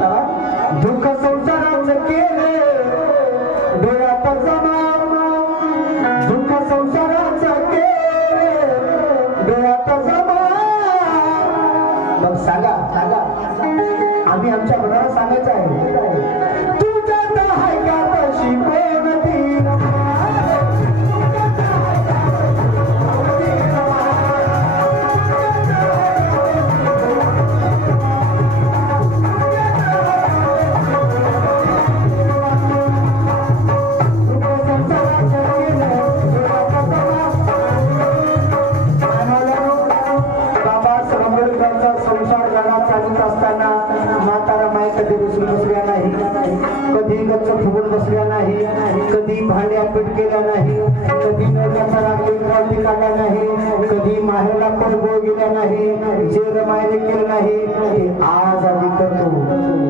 दुःख संसाराचं केले डोळ्यात जमा, दुःख संसाराचं केले डोळ्यात जमा। मग सांगा सांगा, आम्ही आमच्या मनाला सांगायचं आहे, तुझ्यात आहे का तशी कोणती संसार घरात चालत असताना म्हातारा माय कधी बसून बसल्या नाही, कधी गच्च फुगून बसल्या नाही, कधी भांड्या पीठ केल्या नाही, कधी नवऱ्याचा राग काढला नाही, कधी माहेरला पण गोळ गेल्या नाही, जे रमायने केलं नाही आज आम्ही करतो।